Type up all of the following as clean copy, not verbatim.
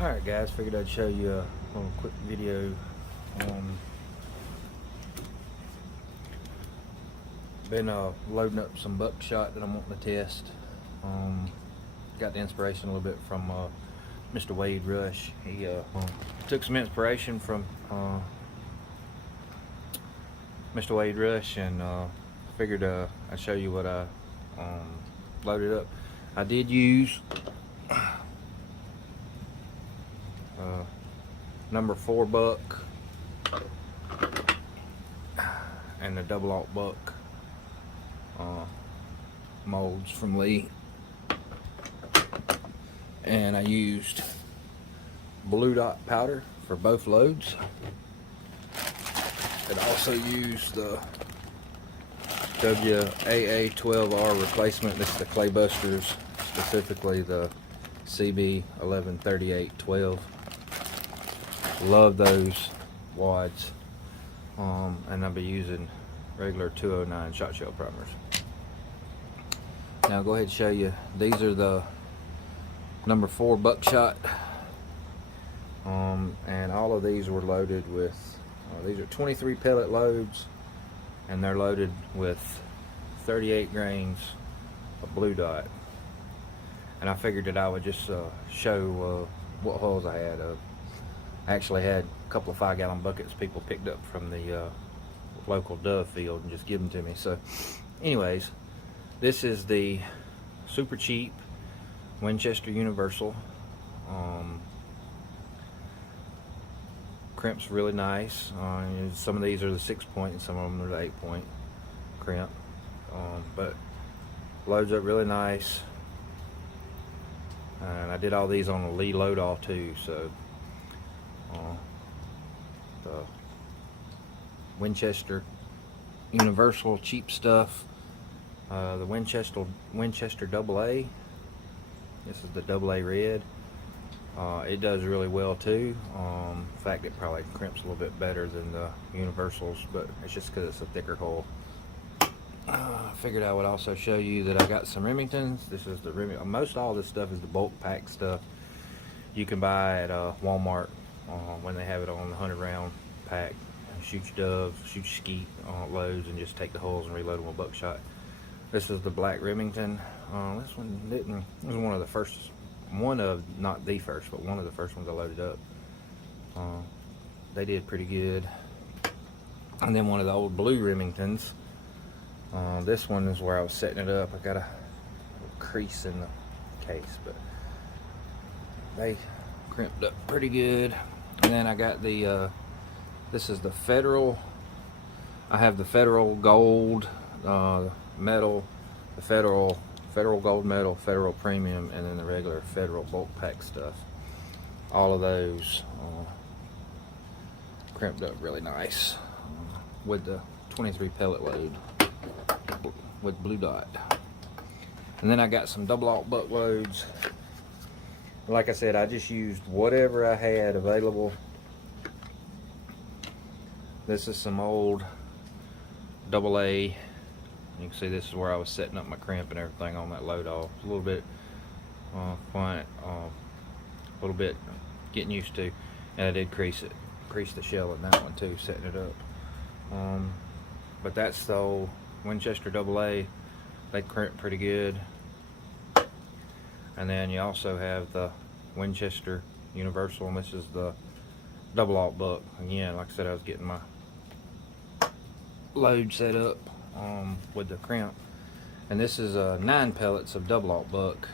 Alright guys, figured I'd show you a little quick video. Been loading up some buckshot that I'm wanting to test. Got the inspiration a little bit from Mr. Wade Rush. He took some inspiration from Mr. Wade Rush, and figured I'd show you what I loaded up. I did use number 4 buck and the double alt buck molds from Lee, and I used Bluedot powder for both loads. It also used the WAA12R replacement. This is the Clay Busters, specifically the CB113812. Love those wads, and I'll be using regular 209 shot shell primers. Now I'll go ahead and show you. These are the number 4 buckshot, and all of these were loaded with these are 23 pellet loads, and they're loaded with 38 grains of Bluedot. And I figured that I would just show what holes I had. I actually had a couple of 5-gallon buckets people picked up from the local dove field and just give them to me. So anyways, this is the super cheap Winchester Universal. Crimp's really nice. Some of these are the 6-point and some of them are the 8-point crimp, but loads up really nice. And I did all these on a Lee load all too, so the Winchester Universal cheap stuff. The Winchester AA. This is the AA red. It does really well too. In fact, it probably crimps a little bit better than the Universals, but it's just because it's a thicker hull. I figured I would also show you that I got some Remingtons. This is the Remington. Most all this stuff is the bulk pack stuff you can buy at Walmart when they have it on the 100-round pack. Shoot your doves, shoot your skeet loads, and just take the hulls and reload them with buckshot. This is the black Remington. This one didn't. This was one of the first. Not the first, but one of the first ones I loaded up. They did pretty good. And then one of the old blue Remingtons. This one is where I was setting it up. I got a crease in the case, but they crimped up pretty good. And then I got the this is the Federal. I have the Federal Gold metal, the Federal Gold Medal, Federal Premium, and then the regular Federal bulk pack stuff. All of those crimped up really nice with the 23 pellet load with Bluedot. And then I got some double alt buck loads. Like I said, I just used whatever I had available. This is some old AA. You can see this is where I was setting up my crimp and everything on that load off. It's a little bit fun, a little bit getting used to, and I did crease the shell in that one too, setting it up. But that's the old Winchester AA. They crimp pretty good. And then you also have the Winchester Universal, and this is the double alt buck. Again, like I said, I was getting my load set up with the crimp, and this is 9 pellets of double alt buck,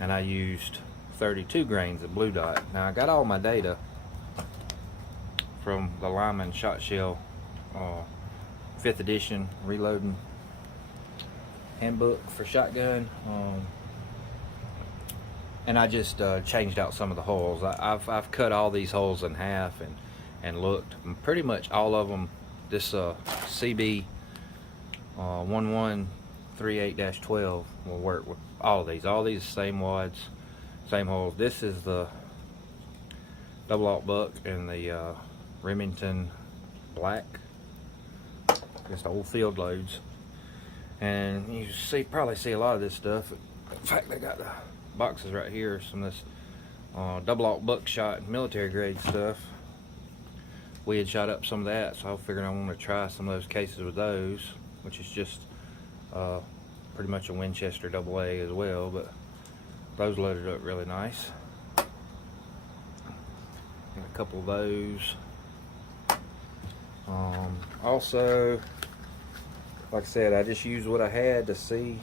and I used 32 grains of Bluedot. Now I got all my data from the Lyman Shot Shell 5th edition reloading handbook for shotgun, and I just changed out some of the holes. I've cut all these holes in half and looked, and pretty much all of them. This CB 1138-12 will work with all of these. All these same wads, same holes. This is the double alt buck and the Remington black. Just old field loads. And you probably see a lot of this stuff. In fact, they got the boxes right here. Some of this double-aught buckshot military grade stuff. We had shot up some of that, so I figured I want to try some of those cases with those, which is just pretty much a Winchester AA as well, but those loaded up really nice. And a couple of those. Also, like I said, I just used what I had to see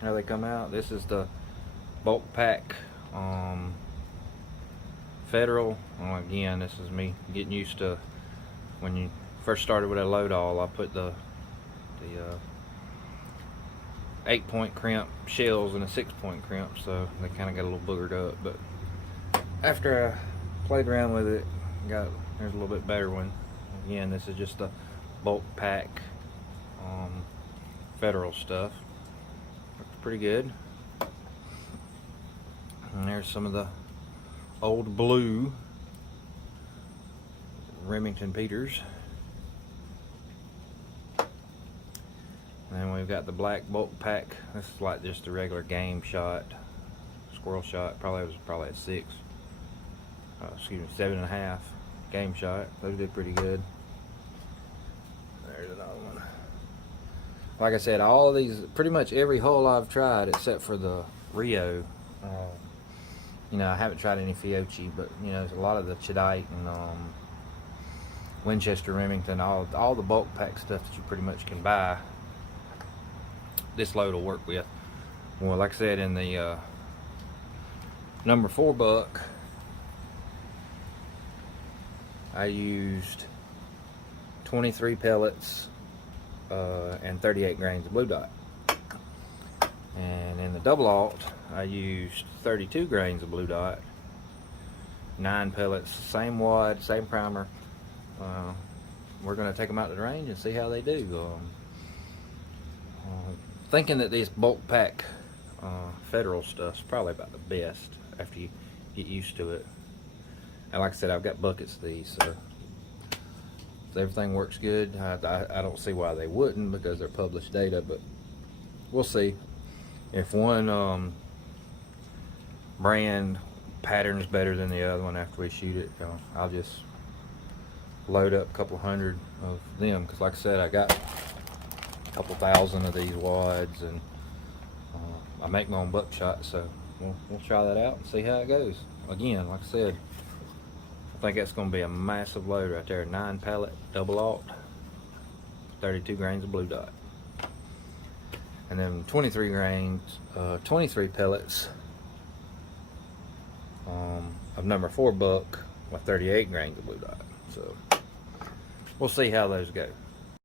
how they come out. This is the bulk pack Federal. Again, this is me getting used to when you first started with a load all. I put the 8-point crimp shells and a 6-point crimp, so they kind of got a little boogered up. But after I played around with it, there's a little bit better one. Again, this is just the bulk pack Federal stuff. Looks pretty good. And there's some of the old blue Remington Peters. And then we've got the black bulk pack. This is like just a regular game shot, squirrel shot. Probably a 6. 7.5 game shot. Those did pretty good. There's another one. Like I said, all of these, pretty much every hole I've tried except for the Rio. You know, I haven't tried any Fiocchi, but you know, there's a lot of the Chedite and Winchester, Remington, all the bulk pack stuff that you pretty much can buy. This load will work with. Well, like I said, in the number 4 buck, I used 23 pellets and 38 grains of Bluedot. And in the double-aught, I used 32 grains of Bluedot, 9 pellets, same wad, same primer. We're going to take them out to the range and see how they do. Thinking that this bulk pack Federal stuff's probably about the best after you get used to it. And like I said, I've got buckets of these, so if everything works good, I don't see why they wouldn't, because they're published data, but we'll see. If one brand pattern's better than the other one after we shoot it, I'll just load up a couple hundred of them, because like I said, I got a couple thousand of these wads, and I make my own buckshot, so we'll try that out and see how it goes. Again, like I said, I think that's going to be a massive load right there. 9 pallet double-aught, 32 grains of Bluedot. And then 23 grains, 23 pellets of number 4 buck with 38 grains of Bluedot. So we'll see how those go.